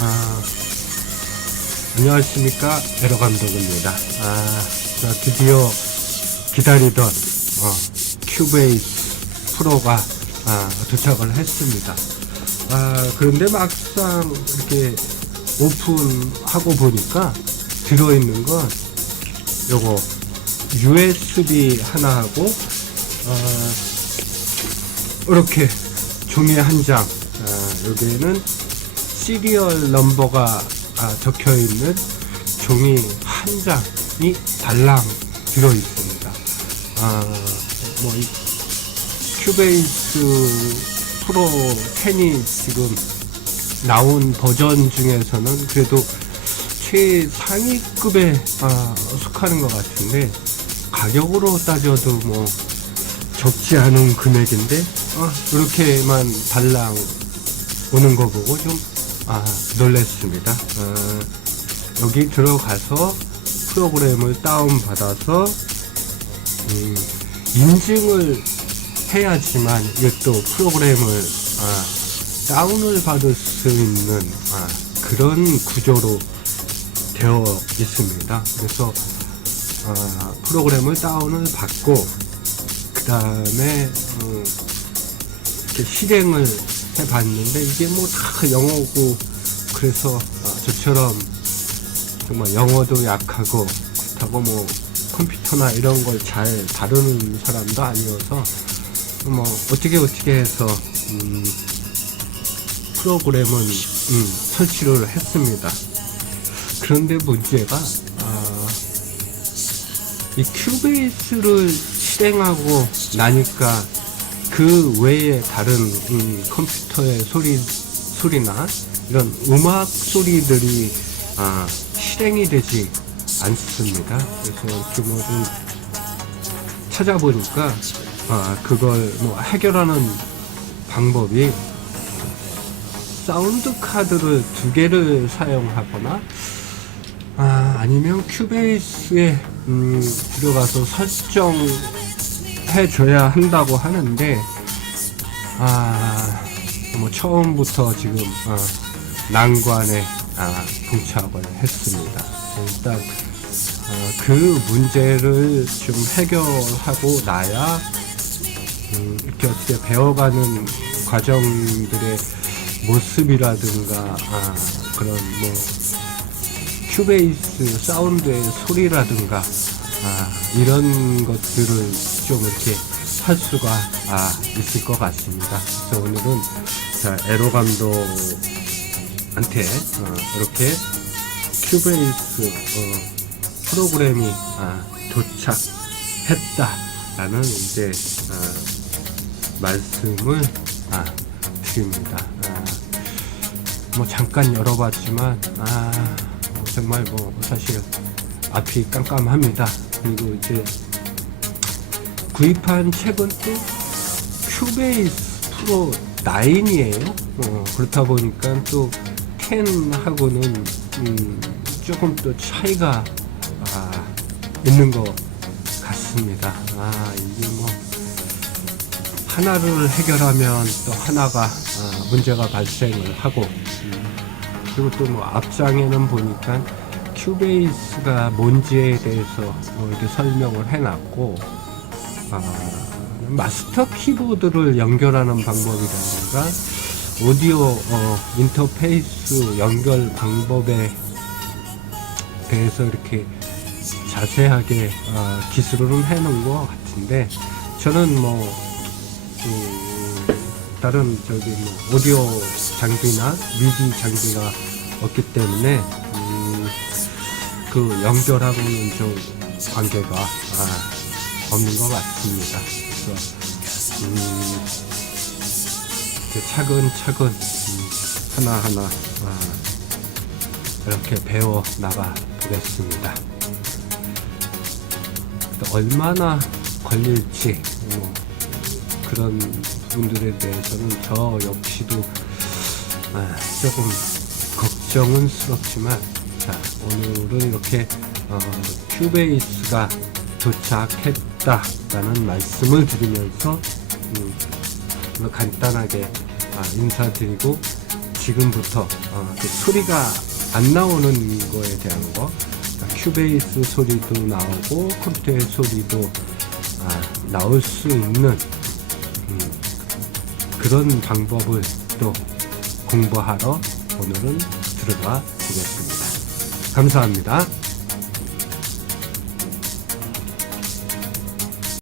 아, 안녕하십니까 에러 감독입니다. 아, 자, 드디어 기다리던 어, 큐베이스 프로가 아, 도착을 했습니다. 아, 그런데 막상 이렇게 오픈하고 보니까 들어있는 건 요거 USB 하나하고 어, 이렇게 종이 한 장. 아, 여기에는 시리얼 넘버가 아, 적혀 있는 종이 한 장이 달랑 들어 있습니다. 아, 뭐이 큐베이스 프로 10이 지금 나온 버전 중에서는 그래도 최상위급에 아, 속하는 것 같은데 가격으로 따져도 뭐 적지 않은 금액인데 아, 이렇게만 달랑 오는 거 보고 좀 아, 놀랬습니다. 아, 여기 들어가서 프로그램을 다운 받아서 음, 인증을 해야지만 이것도 프로그램을 아, 다운을 받을 수 있는 아, 그런 구조로 되어 있습니다. 그래서 아, 프로그램을 다운을 받고 그 다음에 어, 이렇게 실행을 해봤는데 이게 뭐 다 영어고 그래서 아, 저처럼 정말 영어도 약하고 그렇다고 뭐 컴퓨터나 이런 걸 잘 다루는 사람도 아니어서 뭐 어떻게 어떻게 해서 음, 프로그램은 음, 설치를 했습니다. 그런데 문제가 아, 이 큐베이스를 실행하고 나니까 그 외에 다른 음, 컴퓨터의 소리 소리나 이런 음악 소리들이 아, 실행이 되지 않습니다. 그래서 이렇게 뭐좀 찾아보니까 아, 그걸 뭐 해결하는 방법이 사운드 카드를 두 개를 사용하거나 아, 아니면 큐베이스에 음, 들어가서 설정 해 줘야 한다고 하는데 아, 뭐 처음부터 지금 아, 난관에 아, 봉착을 했습니다. 일단 아, 그 문제를 좀 해결하고 나야 음, 이렇게 어떻게 배워가는 과정들의 모습이라든가 아, 그런 뭐 큐베이스 사운드의 소리라든가 아, 이런 것들을 좀 이렇게 할 수가 아, 있을 것 같습니다. 그래서 오늘은 자, 에로 감독한테 어, 이렇게 큐베이스 어, 프로그램이 아, 도착했다라는 이제 아, 말씀을 아, 드립니다. 아, 뭐 잠깐 열어봤지만 아뭐 정말 뭐 사실 앞이 깜깜합니다. 그리고 이제 구입한 책은 또 큐베이스 프로 9이에요. 어, 그렇다 보니까 또 10하고는 음, 조금 또 차이가 아, 있는 것 같습니다. 아 이게 뭐 하나를 해결하면 또 하나가 아, 문제가 발생을 하고 음, 그리고 또 뭐 앞장에는 보니까 큐베이스가 뭔지에 대해서 뭐 이렇게 설명을 해놨고 아, 마스터 키보드를 연결하는 방법이라든가 오디오 어, 인터페이스 연결 방법에 대해서 이렇게 자세하게 어, 기술을 해놓은 것 같은데 저는 뭐 음, 다른 저기 뭐 오디오 장비나 미디 장비가 없기 때문에 음, 그 연결하고는 좀 관계가 아, 없는 것 같습니다. 그래서 음, 차근차근 음, 하나하나 아, 이렇게 배워 나가 보겠습니다. 또 얼마나 걸릴지 뭐 그런 부분들에 대해서는 저 역시도 아, 조금 걱정은 스럽지만 자 오늘은 이렇게 어, 큐베이스가 도착했다라는 말씀을 드리면서 음, 간단하게 아, 인사드리고 지금부터 어, 그 소리가 안 나오는 거에 대한 거 그러니까 큐베이스 소리도 나오고 컴퓨터의 소리도 아, 나올 수 있는 음, 그런 방법을 또 공부하러 오늘은 들어가 보겠습니다. 감사합니다.